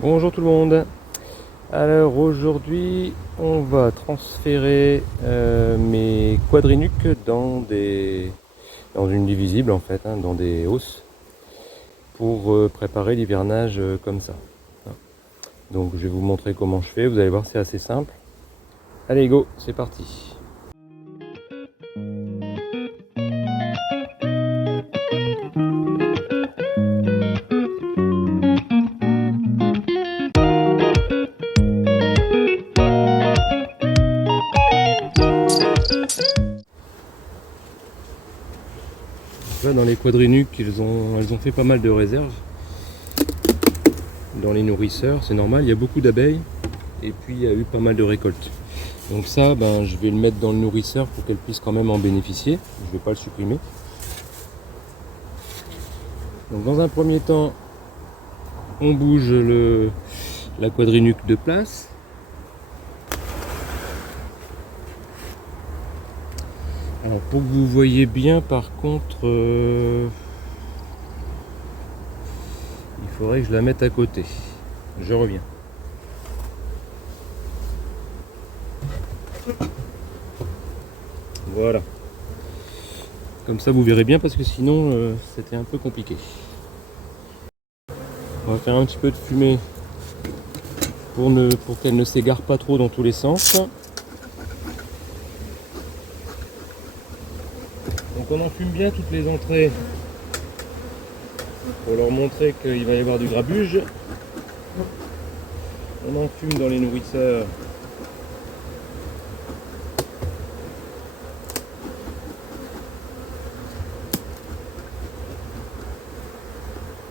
Bonjour tout le monde. Alors aujourd'hui on va transférer mes quadrinuques dans une divisible en fait, dans des hausses pour préparer l'hivernage comme ça. Donc je vais vous montrer comment je fais, vous allez voir c'est assez simple. Allez go, c'est parti. Là dans les quadrinuques elles ont fait pas mal de réserves. Dans les nourrisseurs, c'est normal, il y a beaucoup d'abeilles et puis il y a eu pas mal de récoltes. Donc ça, je vais le mettre dans le nourrisseur pour qu'elle puisse quand même en bénéficier. Je ne vais pas le supprimer. Donc dans un premier temps, on bouge la quadrinuque de place. Alors pour que vous voyez bien, par contre, il faudrait que je la mette à côté. Je reviens. Voilà. Comme ça vous verrez bien parce que sinon c'était un peu compliqué. On va faire un petit peu de fumée pour qu'elle ne s'égare pas trop dans tous les sens. Donc on enfume bien toutes les entrées pour leur montrer qu'il va y avoir du grabuge. On enfume dans les nourrisseurs.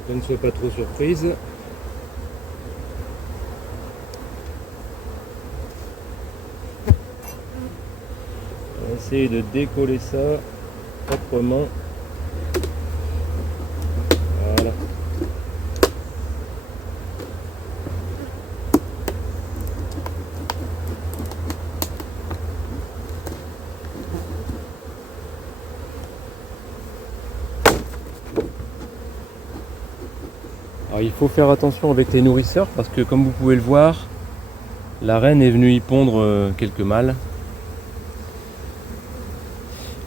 Je ne sois pas trop surprise. On va essayer de décoller ça proprement. Voilà. Alors il faut faire attention avec les nourrisseurs parce que comme vous pouvez le voir, la reine est venue y pondre quelques mâles.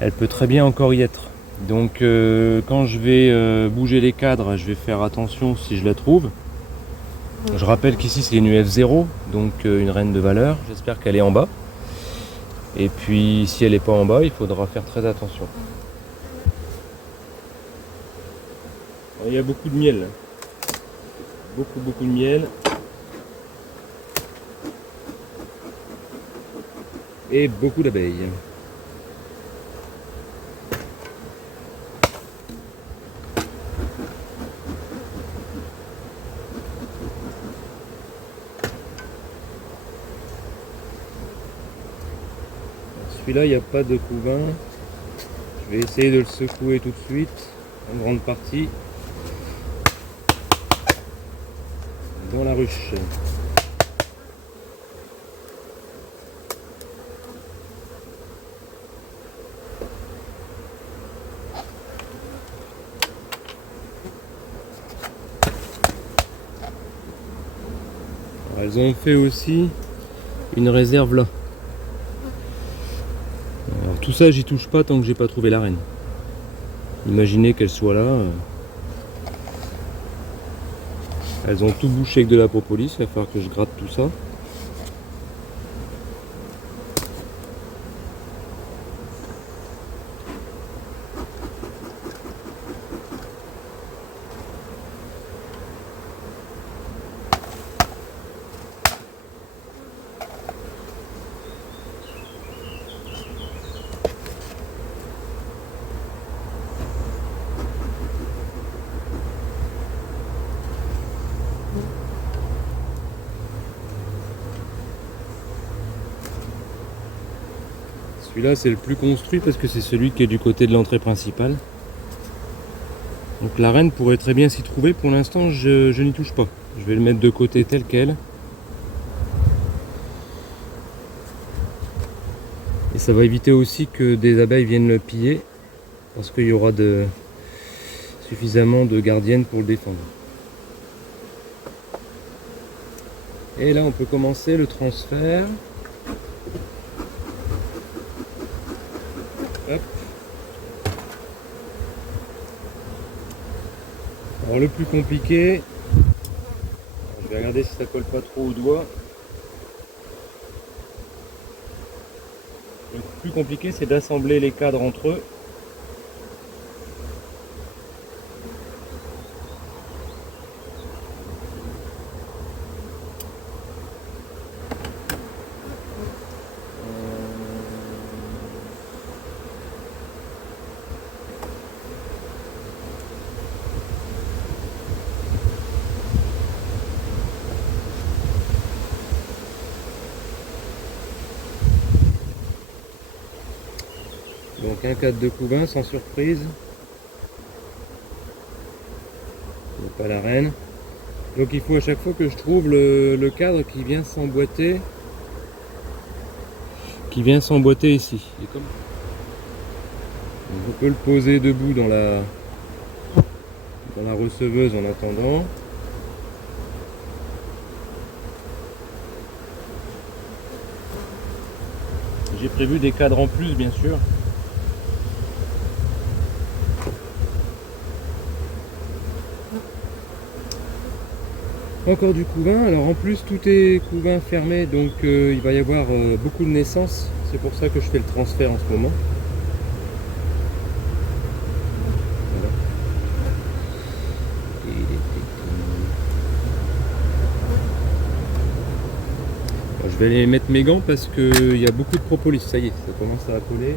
Elle peut très bien encore y être. Donc quand je vais bouger les cadres, je vais faire attention si je la trouve. Je rappelle qu'ici c'est une UF0, donc une reine de valeur. J'espère qu'elle est en bas. Et puis si elle n'est pas en bas, il faudra faire très attention. Alors, il y a beaucoup de miel. Beaucoup de miel. Et beaucoup d'abeilles. Celui-là, il n'y a pas de couvain. Je vais essayer de le secouer tout de suite, en grande partie, dans la ruche. Alors, elles ont fait aussi une réserve là. Alors tout ça, j'y touche pas tant que j'ai pas trouvé la reine. Imaginez qu'elle soit là. Elles ont tout bouché avec de la propolis, il va falloir que je gratte tout ça. Celui-là c'est le plus construit parce que c'est celui qui est du côté de l'entrée principale. Donc la reine pourrait très bien s'y trouver. Pour l'instant je n'y touche pas. Je vais le mettre de côté tel quel. Et ça va éviter aussi que des abeilles viennent le piller. Parce qu'il y aura suffisamment de gardiennes pour le défendre. Et là on peut commencer le transfert. Hop. Alors le plus compliqué, je vais regarder si ça colle pas trop au doigt. Le plus compliqué c'est d'assembler les cadres entre eux. Donc un cadre de couvain sans surprise. Pas la reine. Donc il faut à chaque fois que je trouve le cadre qui vient s'emboîter. Ici. Et comme... on peut le poser debout dans la receveuse en attendant. J'ai prévu des cadres en plus bien sûr. Encore du couvain, alors en plus tout est couvain fermé, donc il va y avoir beaucoup de naissances, c'est pour ça que je fais le transfert en ce moment. Voilà. Alors, je vais aller mettre mes gants parce qu'il y a beaucoup de propolis, ça y est, ça commence à coller.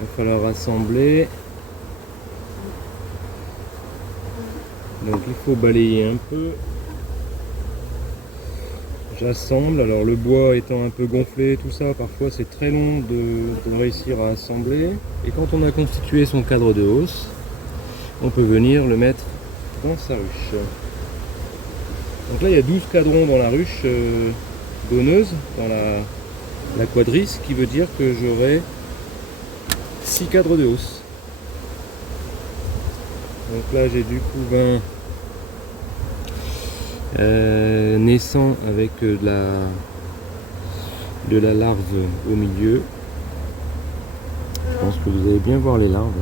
Il va falloir assembler. Donc il faut balayer un peu. J'assemble, alors le bois étant un peu gonflé, tout ça, parfois c'est très long de réussir à assembler. Et quand on a constitué son cadre de hausse, on peut venir le mettre dans sa ruche. Donc là il y a 12 cadrons dans la ruche donneuse, dans la quadrille, ce qui veut dire que j'aurai 6 cadres de hausse. Donc là j'ai du couvain naissant avec de la larve au milieu. Je pense que vous allez bien voir les larves.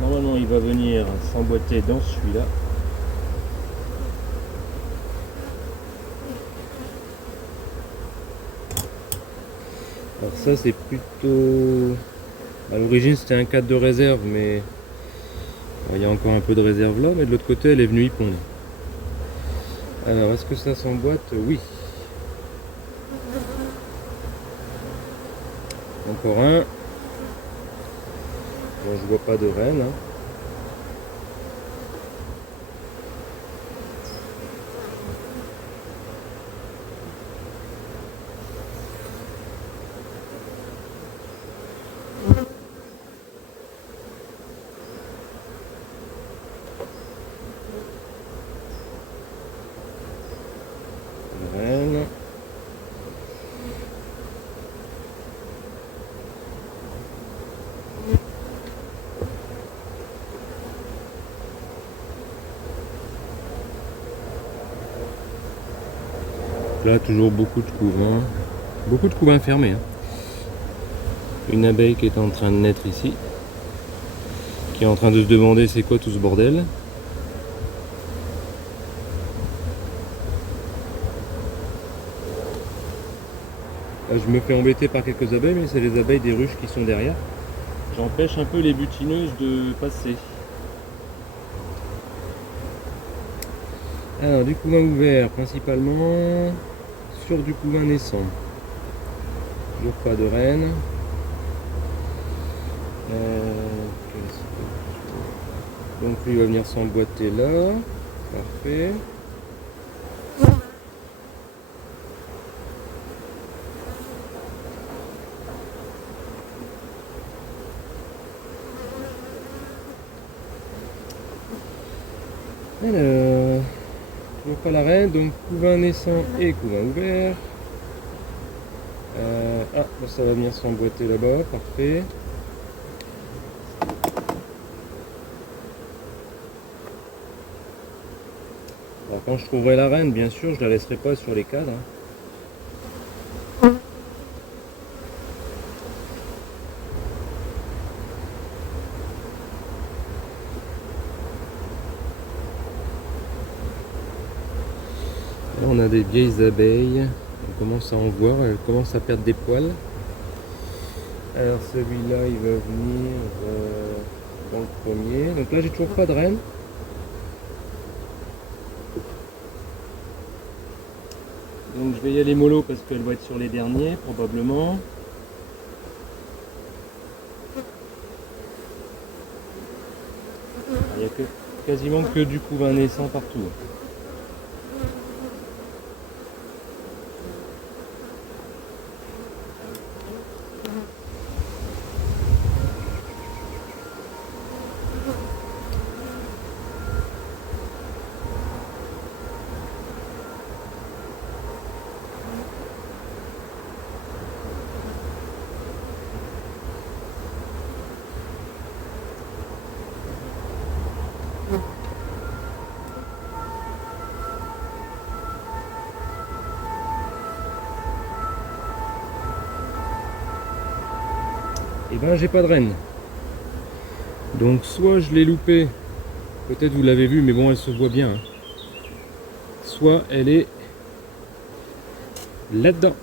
Normalement il va venir s'emboîter dans celui-là. Alors ça c'est plutôt... à l'origine c'était un cadre de réserve, mais il y a encore un peu de réserve là, mais de l'autre côté elle est venue y pondre. Alors est-ce que ça s'emboîte? Oui. Encore un. Bon, je vois pas de reine. Hein. Reine. Là toujours beaucoup de couvains fermés. Hein. Une abeille qui est en train de naître ici, qui est en train de se demander c'est quoi tout ce bordel. Là, je me fais embêter par quelques abeilles, mais c'est les abeilles des ruches qui sont derrière. J'empêche un peu les butineuses de passer. Alors du couvain ouvert principalement sur du couvain naissant. Toujours pas de reine. Donc lui il va venir s'emboîter là. Parfait. Alors, toujours pas la reine, donc couvain naissant et couvain ouvert. Bon, ça va venir s'emboîter là-bas, parfait. Alors, quand je trouverai la reine, bien sûr, je la laisserai pas sur les cadres. Là, on a des vieilles abeilles. On commence à en voir, elles commencent à perdre des poils. Alors celui-là, il va venir dans le premier. Donc là, j'ai toujours pas de reine. Donc je vais y aller mollo parce qu'elle va être sur les derniers, probablement. Il n'y a quasiment que du couvain naissant partout. Et ben j'ai pas de reine. Donc soit je l'ai loupé, peut-être vous l'avez vu, mais bon elle se voit bien. Soit elle est là-dedans.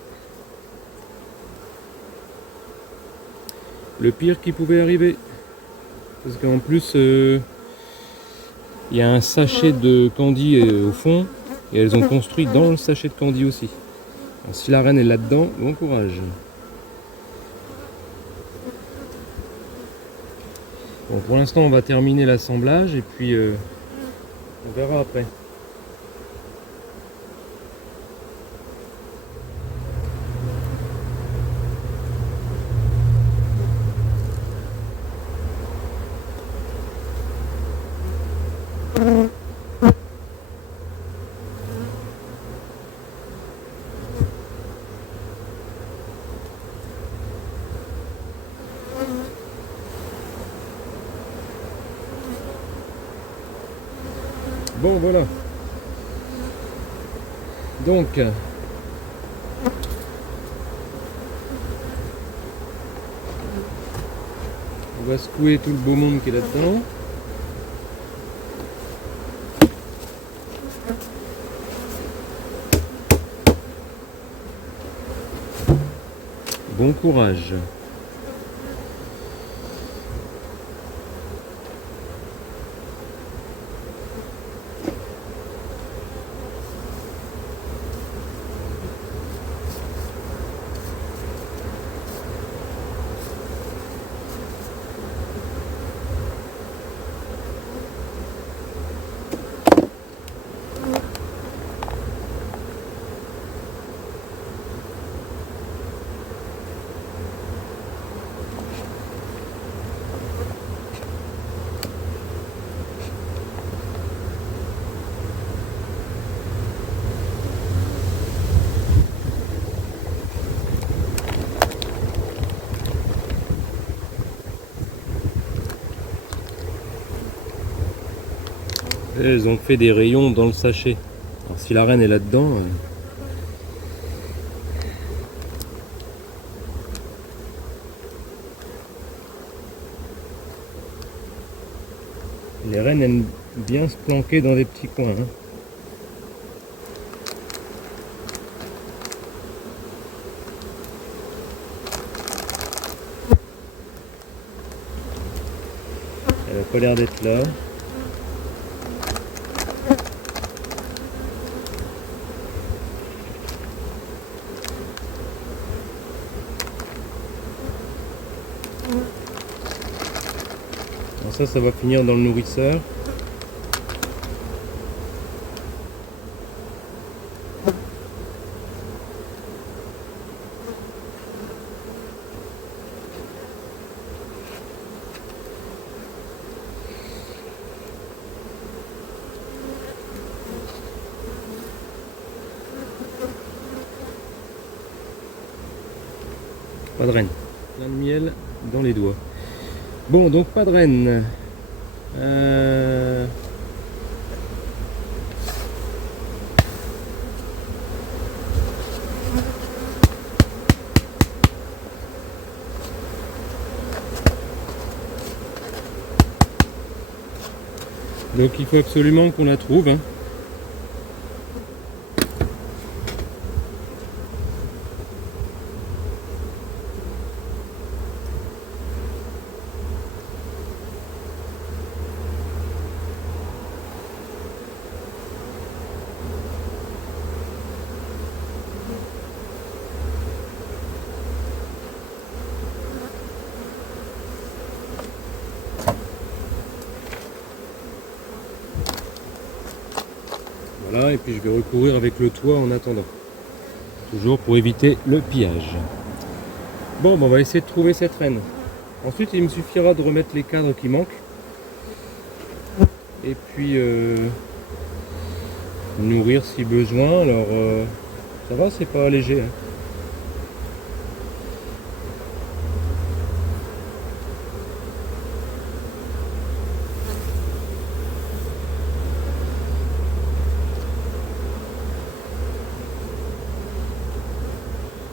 Le pire qui pouvait arriver. Parce qu'en plus, il y a un sachet de candy au fond. Et elles ont construit dans le sachet de candy aussi. Alors, si la reine est là-dedans, bon courage. Bon, pour l'instant, on va terminer l'assemblage et puis on verra après. Bon, voilà. Donc, on va secouer tout le beau monde qui est là-dedans. Bon courage. Elles ont fait des rayons dans le sachet. Alors si la reine est là-dedans... Les reines aiment bien se planquer dans des petits coins. Elle n'a pas l'air d'être là. Ça va finir dans le nourrisseur. Pas de reine. Plein de miel dans les doigts. Bon, donc pas de reine. Donc il faut absolument qu'on la trouve. Hein. Voilà, et puis je vais recourir avec le toit en attendant. Toujours pour éviter le pillage. Bon, on va essayer de trouver cette reine. Ensuite, il me suffira de remettre les cadres qui manquent. Et puis nourrir si besoin. Alors ça va, c'est pas léger. Hein.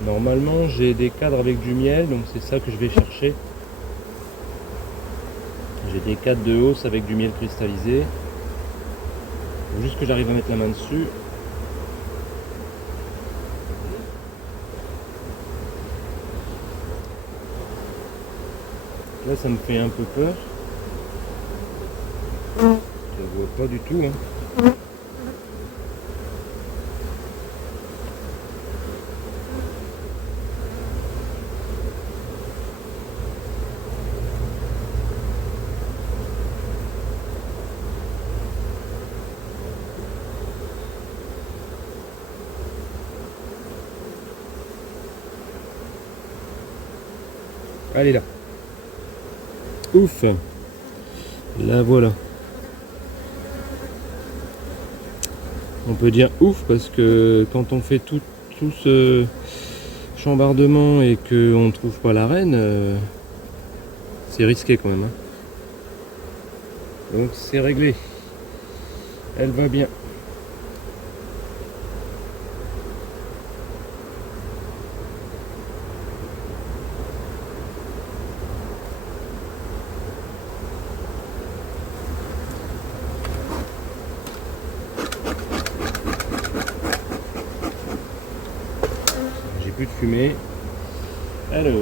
Normalement j'ai des cadres avec du miel, donc c'est ça que je vais chercher. J'ai des cadres de hausse avec du miel cristallisé. Faut juste que j'arrive à mettre la main dessus. Là ça me fait un peu peur. Je ne vois pas du tout. Hein. Allez là. Ouf. La voilà. On peut dire ouf parce que quand on fait tout ce chambardement et qu'on ne trouve pas la reine, c'est risqué quand même. Hein. Donc c'est réglé. Elle va bien. Plus de fumée. Alors,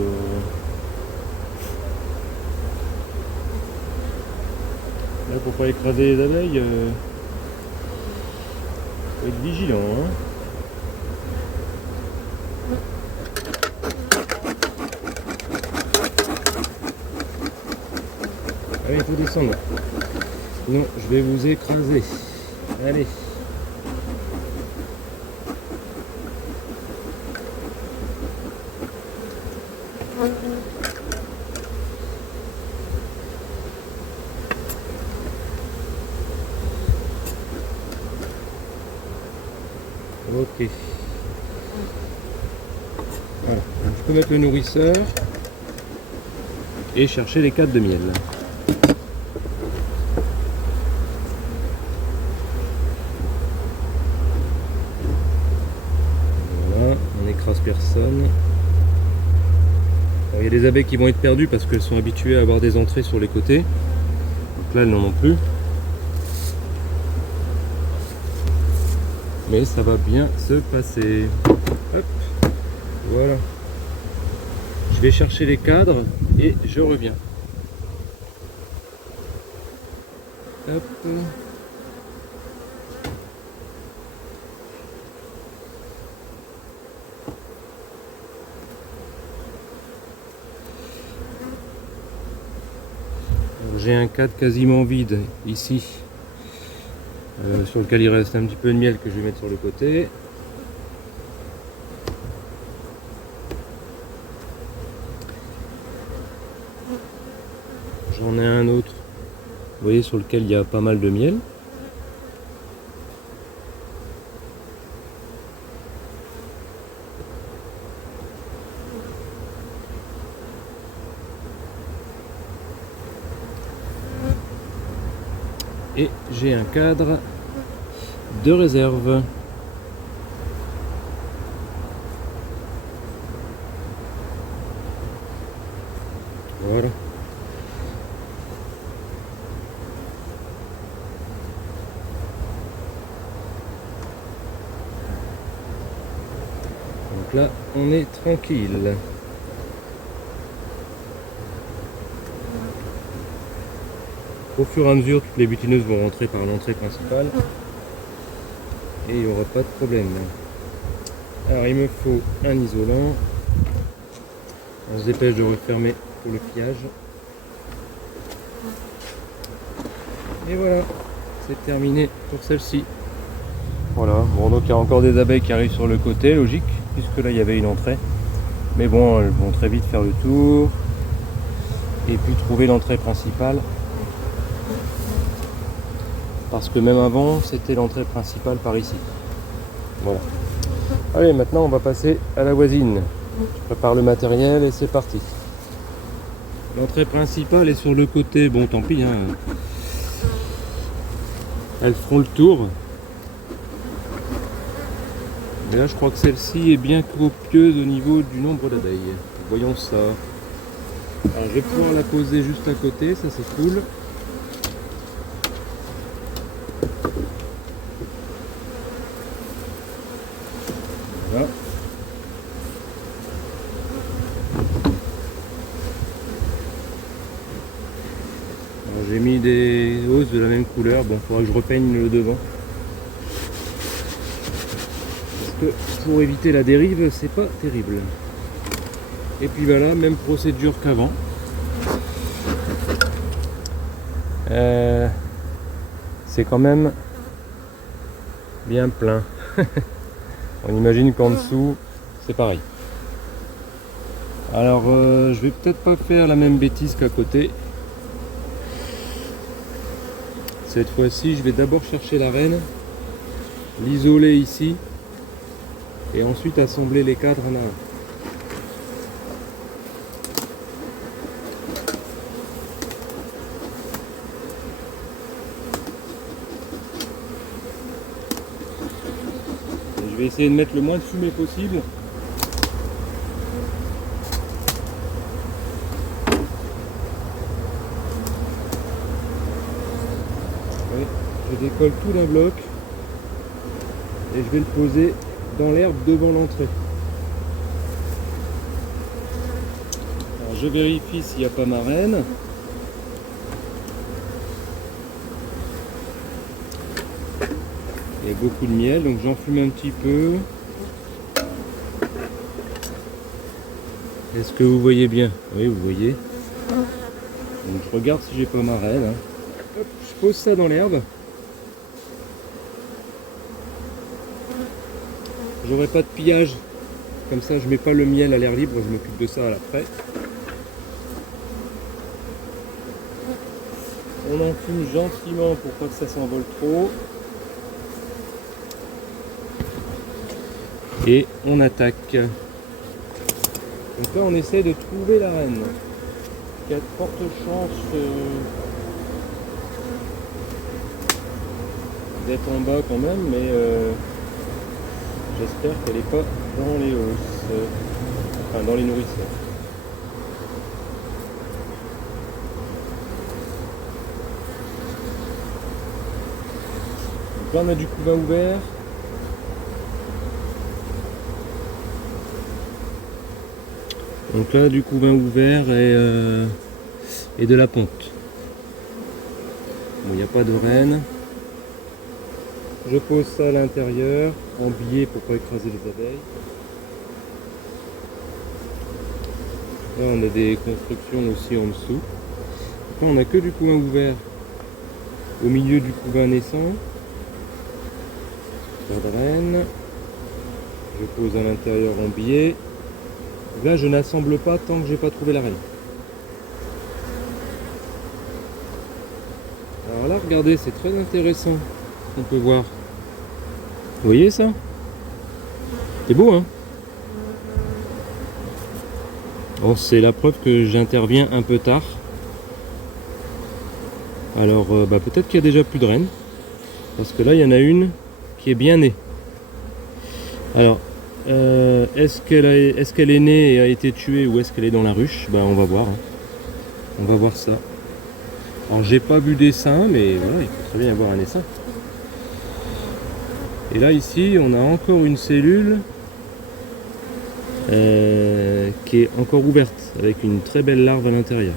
là pour pas écraser les abeilles, faut être vigilant. Hein. Allez, il faut descendre. Sinon, je vais vous écraser. Allez. Ok. Voilà. Je peux mettre le nourrisseur et chercher les cadres de miel. Voilà, on n'écrase personne. Alors, il y a des abeilles qui vont être perdues parce qu'elles sont habituées à avoir des entrées sur les côtés. Donc là, elles n'en ont plus. Mais ça va bien se passer. Hop, voilà. Je vais chercher les cadres et je reviens. Hop. J'ai un cadre quasiment vide ici. Sur lequel il reste un petit peu de miel que je vais mettre sur le côté. J'en ai un autre, vous voyez, sur lequel il y a pas mal de miel. Et j'ai un cadre de réserve. Voilà. Donc là, on est tranquille. Au fur et à mesure, toutes les butineuses vont rentrer par l'entrée principale et il n'y aura pas de problème. Alors il me faut un isolant. On se dépêche de refermer pour le pillage. Et voilà, c'est terminé pour celle-ci. Voilà, bon donc il y a encore des abeilles qui arrivent sur le côté, logique, puisque là il y avait une entrée. Mais bon, elles vont très vite faire le tour et puis trouver l'entrée principale. Parce que même avant, c'était l'entrée principale par ici. Voilà. Allez, maintenant on va passer à la voisine. Je prépare le matériel et c'est parti. L'entrée principale est sur le côté, bon tant pis, hein. Elles feront le tour. Mais là je crois que celle-ci est bien copieuse au niveau du nombre d'abeilles. Voyons ça. Alors je vais pouvoir la poser juste à côté, ça c'est cool. Voilà. J'ai mis des hausses de la même couleur, bon il faudra que je repeigne le devant. Parce que pour éviter la dérive, c'est pas terrible. Et puis voilà, même procédure qu'avant. C'est quand même bien plein. On imagine qu'en dessous, c'est pareil. Alors, je vais peut-être pas faire la même bêtise qu'à côté. Cette fois-ci, je vais d'abord chercher la reine, l'isoler ici, et ensuite assembler les cadres en un. Je vais essayer de mettre le moins de fumée possible. Oui, je décolle tout d'un bloc et je vais le poser dans l'herbe devant l'entrée. Alors je vérifie s'il n'y a pas ma reine. Il y a beaucoup de miel, donc j'enfume un petit peu. Est-ce que vous voyez bien? Oui, vous voyez. Donc je regarde si j'ai pas ma reine. Hein. Hop, je pose ça dans l'herbe. J'aurai pas de pillage. Comme ça, je mets pas le miel à l'air libre, je m'occupe de ça à l'après. On enfume gentiment pour pas que ça s'envole trop. Et on attaque. Donc là on essaie de trouver la reine. Il y a de fortes chances d'être en bas quand même, mais j'espère qu'elle n'est pas dans les hausses, enfin dans les nourrisseurs. Donc là on a du couvain ouvert. Donc là du couvain ouvert et de la ponte. Bon, il n'y a pas de reine. Je pose ça à l'intérieur, en biais pour pas écraser les abeilles. Là on a des constructions aussi en dessous. Là on n'a que du couvain ouvert au milieu du couvain naissant. Pas de reine. Je pose à l'intérieur en biais. Là je n'assemble pas tant que j'ai pas trouvé la reine. Alors là regardez, c'est très intéressant. On peut voir. Vous voyez ça? C'est beau hein? Bon, c'est la preuve que j'interviens un peu tard. Alors peut-être qu'il y a déjà plus de reines. Parce que là il y en a une qui est bien née. Alors est-ce qu'elle est née et a été tuée ou est-ce qu'elle est dans la ruche? On va voir. Hein. On va voir ça. Alors j'ai pas vu d'essaim, mais voilà, il peut très bien y avoir un essaim. Et là ici on a encore une cellule qui est encore ouverte avec une très belle larve à l'intérieur.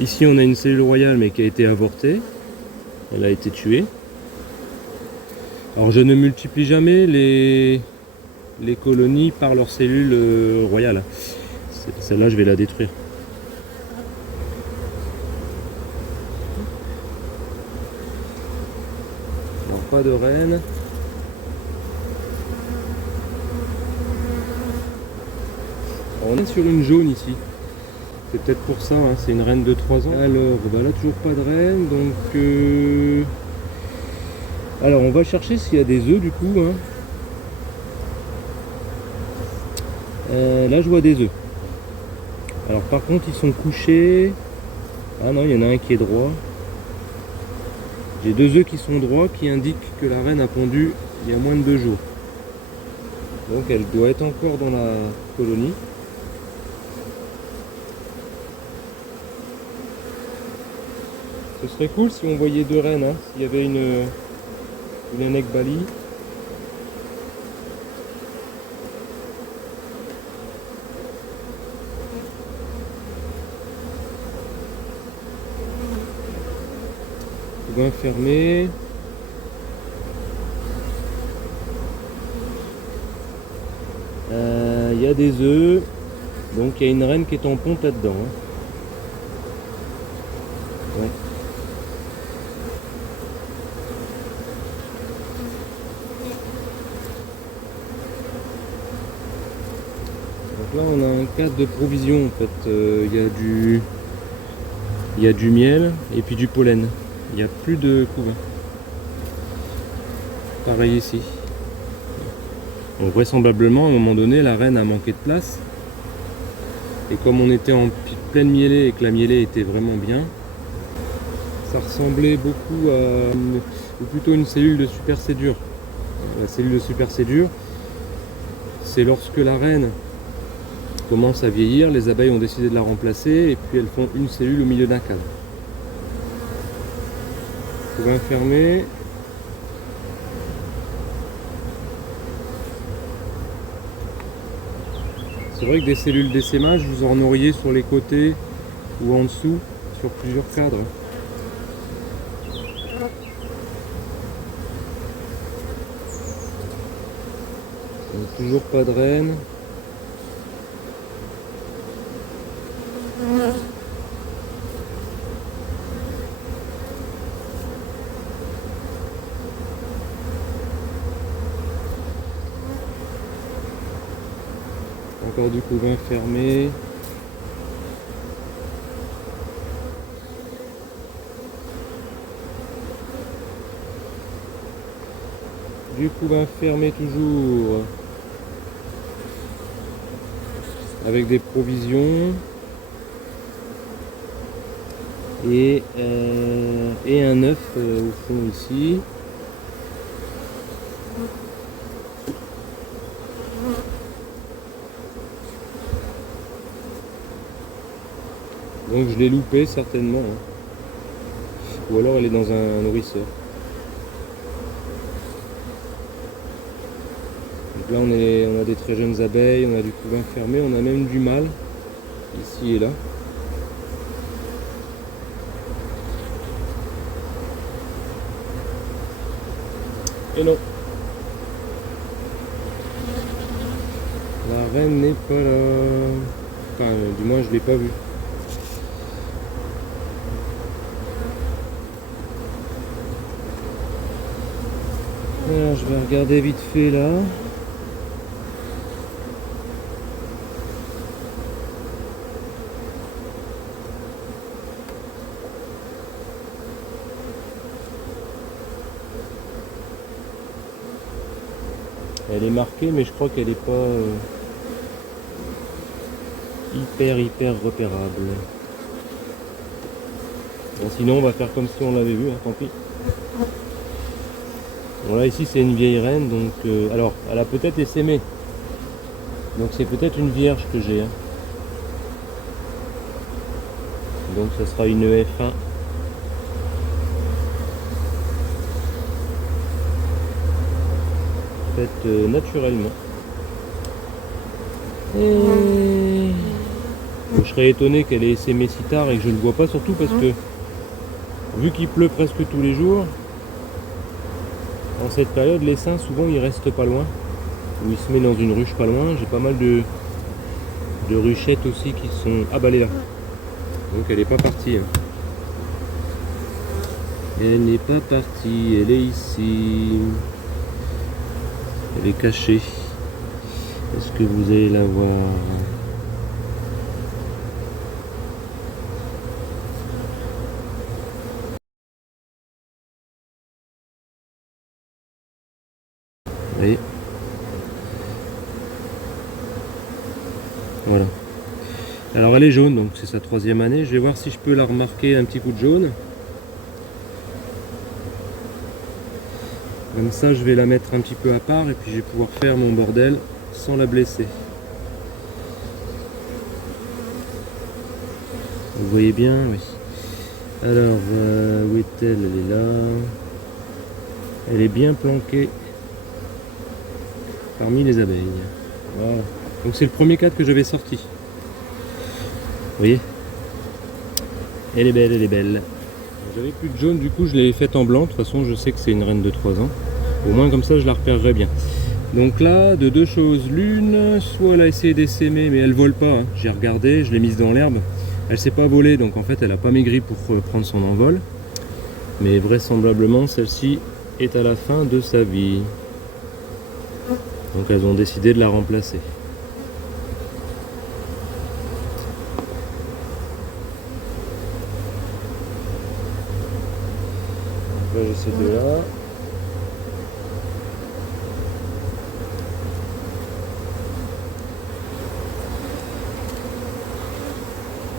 Ici on a une cellule royale mais qui a été avortée. Elle a été tuée. Alors je ne multiplie jamais les colonies par leurs cellules royales. Celle-là je vais la détruire. Alors pas de reine. Alors, on est sur une jaune ici. C'est peut-être pour ça, hein, c'est une reine de 3 ans. Alors là toujours pas de reine, donc alors on va chercher s'il y a des œufs du coup. Hein. Là je vois des œufs. Alors par contre ils sont couchés. Ah non, il y en a un qui est droit. J'ai 2 œufs qui sont droits qui indiquent que la reine a pondu il y a moins de 2 jours. Donc elle doit être encore dans la colonie. Ce serait cool si on voyait 2 reines, hein, s'il y avait une Anek Bali. Bien fermé. Il y a des œufs. Donc il y a une reine qui est en ponte là-dedans. Hein. Ouais. Donc là on a un cadre de provision en fait. Il y a du miel et puis du pollen. Il n'y a plus de couvain. Pareil ici. Donc vraisemblablement à un moment donné la reine a manqué de place. Et comme on était en pleine mielée et que la mielée était vraiment bien, ça ressemblait beaucoup à ou plutôt une cellule de supercédure. La cellule de supercédure, c'est lorsque la reine commence à vieillir, les abeilles ont décidé de la remplacer et puis elles font une cellule au milieu d'un cadre. Couvain fermé. C'est vrai que des cellules d'essaimage, vous en auriez sur les côtés ou en dessous, sur plusieurs cadres. Donc, toujours pas de reine. Encore du couvain fermé. Du couvain fermé toujours. Avec des provisions. Et un œuf au fond ici. Donc je l'ai loupé certainement. Hein. Ou alors elle est dans un nourrisseur. Donc là on a des très jeunes abeilles, on a du couvain fermé, on a même du mâle, ici et là. Et non. La reine n'est pas là. Enfin, du moins je l'ai pas vue. Alors je vais regarder vite fait là. Elle est marquée, mais je crois qu'elle n'est pas hyper repérable. Bon, sinon on va faire comme si on l'avait vu, hein, tant pis. Bon là ici c'est une vieille reine, donc alors elle a peut-être essaimé. Donc c'est peut-être une vierge que j'ai. Hein. Donc ça sera une F1. Faite naturellement. Et... je serais étonné qu'elle ait essaimé si tard et que je ne le vois pas, surtout parce que vu qu'il pleut presque tous les jours, en cette période l'essaim souvent il reste pas loin, ou il se met dans une ruche pas loin. J'ai pas mal de ruchettes aussi qui sont... Ah bah elle est là. Donc elle n'est pas partie. Hein. Elle n'est pas partie, elle est ici. Elle est cachée. Est-ce que vous allez la voir? Vous voyez? Voilà. Alors elle est jaune, donc c'est sa 3e année. Je vais voir si je peux la remarquer un petit coup de jaune. Comme ça je vais la mettre un petit peu à part et puis je vais pouvoir faire mon bordel sans la blesser. Vous voyez bien? Oui. Alors, où est-elle? Elle est là. Elle est bien planquée parmi les abeilles. Voilà. Donc c'est le premier cadre que j'avais sorti. Vous voyez? Elle est belle, elle est belle. J'avais plus de jaune, du coup je l'ai faite en blanc. De toute façon je sais que c'est une reine de 3 ans. Au moins comme ça je la repérerai bien. Donc là, de deux choses. L'une, soit elle a essayé d'essaimer mais elle vole pas. Hein. J'ai regardé, je l'ai mise dans l'herbe. Elle s'est pas volée, donc en fait elle a pas maigri pour prendre son envol. Mais vraisemblablement celle-ci est à la fin de sa vie. Donc elles ont décidé de la remplacer. Là j'ai ces deux-là.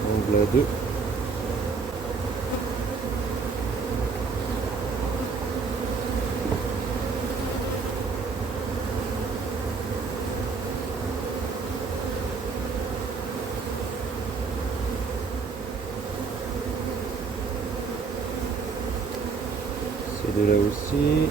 Donc là 2. Ces deux-là aussi.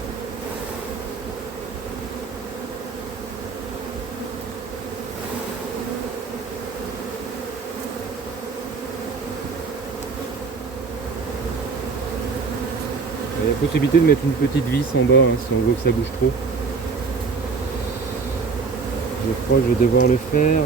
Il y a possibilité de mettre une petite vis en bas hein, si on veut que ça bouge trop. Je crois que je vais devoir le faire.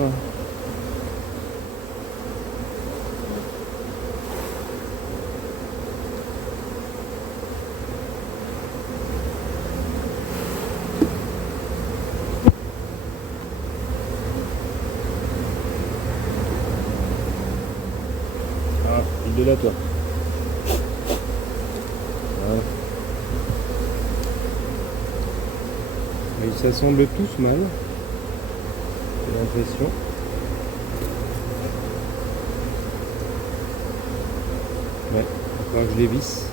Ah, il est là toi. Voilà. Ils s'assemblent tous mal. J'ai l'impression. Ouais, il va falloir que je les visse.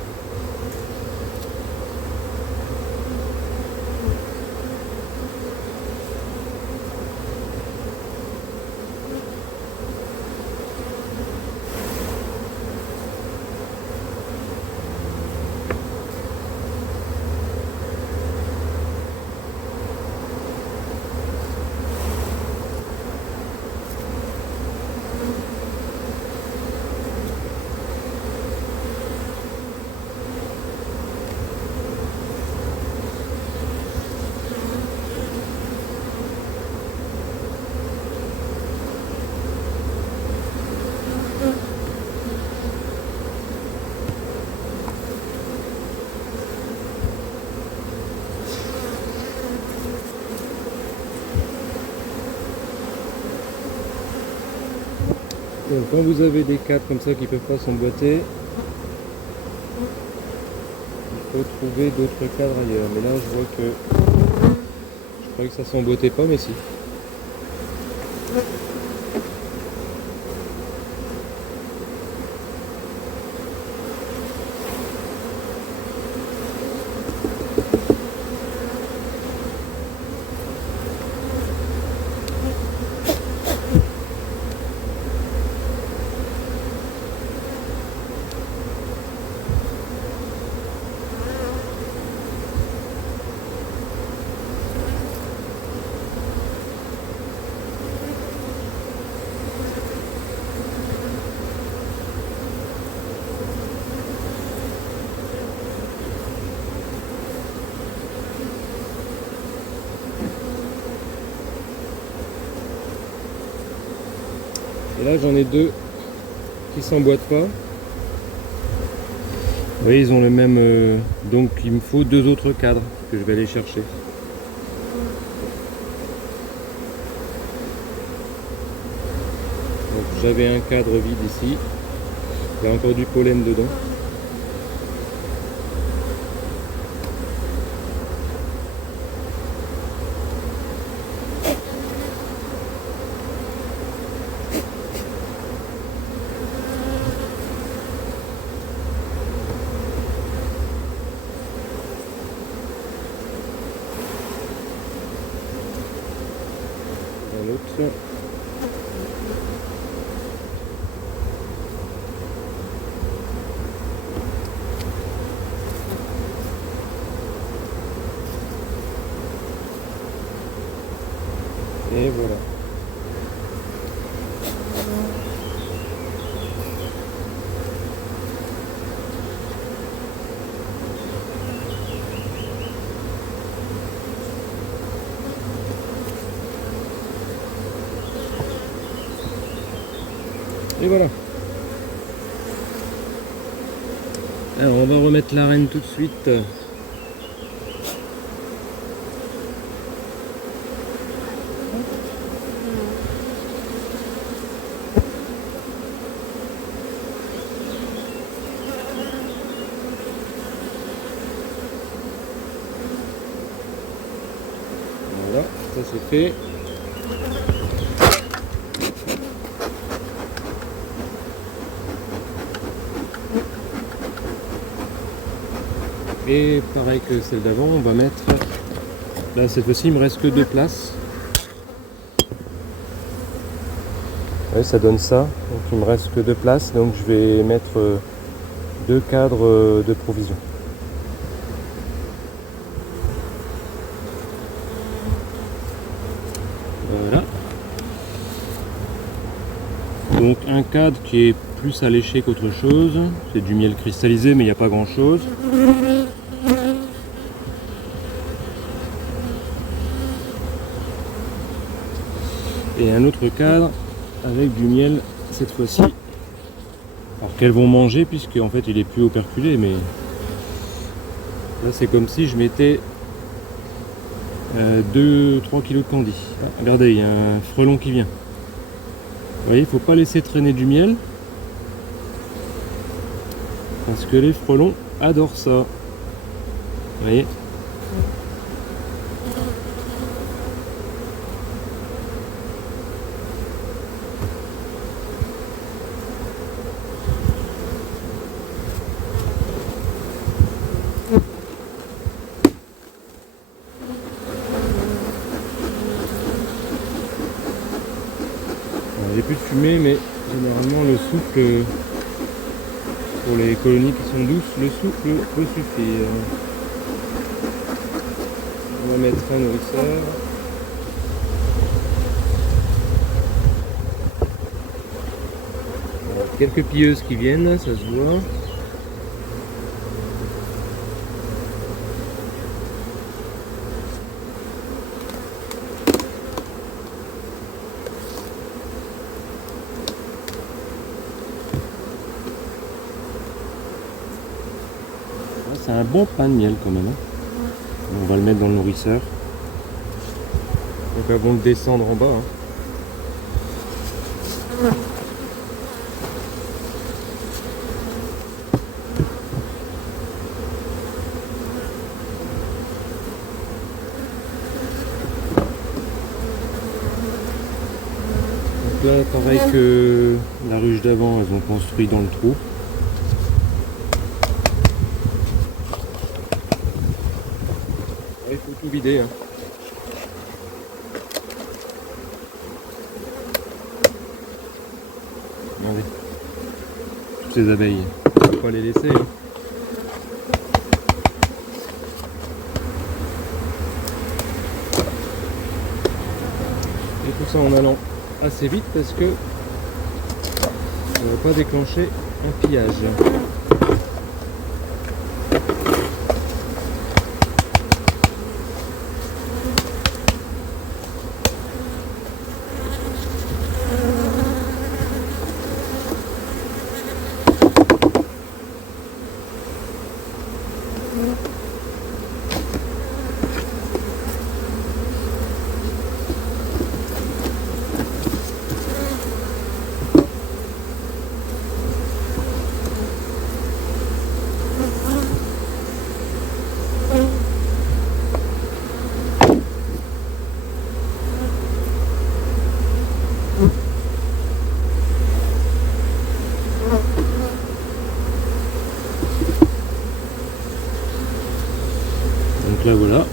Donc, quand vous avez des cadres comme ça qui ne peuvent pas s'emboîter, il faut trouver d'autres cadres ailleurs. Mais là, je vois que je croyais que ça s'emboîtait pas, mais si. Et là j'en ai deux qui s'emboîtent pas. Vous voyez, ils ont le même... donc il me faut deux autres cadres que je vais aller chercher. Donc j'avais un cadre vide ici. Il y a encore du pollen dedans. Un autre. Et voilà. Et voilà. Alors on va remettre l'arène tout de suite. Voilà, ça c'est fait. Et pareil que celle d'avant, on va mettre... Là cette fois-ci il me reste que deux places. Ouais, ça donne ça. Donc il me reste que deux places, donc je vais mettre deux cadres de provision. Voilà. Donc un cadre qui est plus alléché qu'autre chose. C'est du miel cristallisé mais il n'y a pas grand chose. Et un autre cadre avec du miel cette fois-ci. Alors qu'elles vont manger puisque en fait il est plus operculé, mais là c'est comme si je mettais 2-3 kg de candy. Ah, regardez, il y a un frelon qui vient. Vous voyez, il ne faut pas laisser traîner du miel parce que les frelons adorent ça. Vous voyez. J'ai plus de fumée, mais généralement le souffle, pour les colonies qui sont douces, le souffle peut suffire. On va mettre un nourrisseur. Alors, quelques pilleuses qui viennent, ça se voit. C'est un bon pain de miel quand même. On va le mettre dans le nourrisseur. Donc avant de descendre en bas. Là, pareil que la ruche d'avant, elles ont construit dans le trou. Il faut tout vider. Hein. Regardez. Toutes ces abeilles. On va pas les laisser. Hein. Et tout ça en allant assez vite parce que on ne va pas déclencher un pillage. Donc là voilà.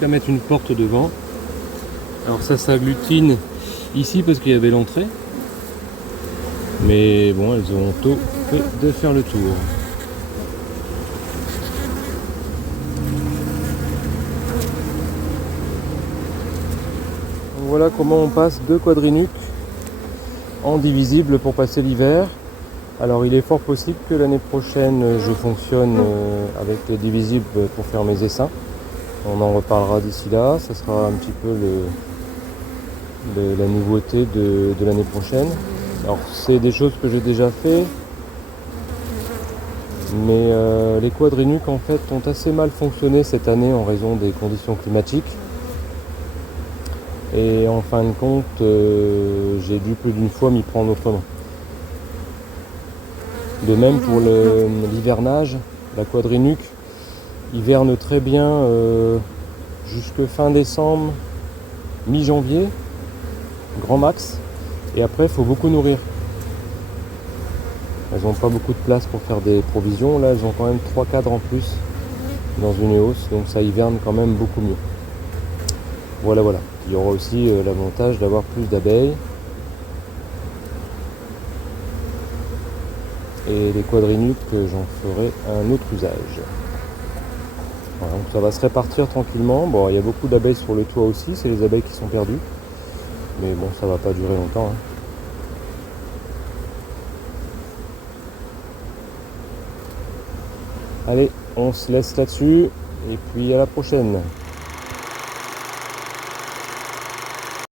Qu'à mettre une porte devant. Alors ça s'agglutine ici parce qu'il y avait l'entrée. Mais bon, elles ont tôt fait de faire le tour. Voilà comment on passe deux quadrinuques en divisible pour passer l'hiver. Alors il est fort possible que l'année prochaine je fonctionne avec les divisibles pour faire mes essaims. On en reparlera d'ici là, ça sera un petit peu la nouveauté de l'année prochaine. Alors c'est des choses que j'ai déjà fait, mais les quadrinuques en fait ont assez mal fonctionné cette année en raison des conditions climatiques. Et en fin de compte, j'ai dû plus d'une fois m'y prendre autrement. De même pour l'hivernage, la quadrinuque hiverne très bien jusque fin décembre, mi-janvier, grand max. Et après, il faut beaucoup nourrir. Elles n'ont pas beaucoup de place pour faire des provisions. Là, elles ont quand même 3 cadres en plus dans une hausse, donc ça hiverne quand même beaucoup mieux. Voilà, voilà. Il y aura aussi l'avantage d'avoir plus d'abeilles. Et les quadrinuques, j'en ferai un autre usage. Voilà, donc ça va se répartir tranquillement. Bon, il y a beaucoup d'abeilles sur le toit aussi, c'est les abeilles qui sont perdues. Mais bon, ça va pas durer longtemps. Hein. Allez, on se laisse là-dessus. Et puis à la prochaine.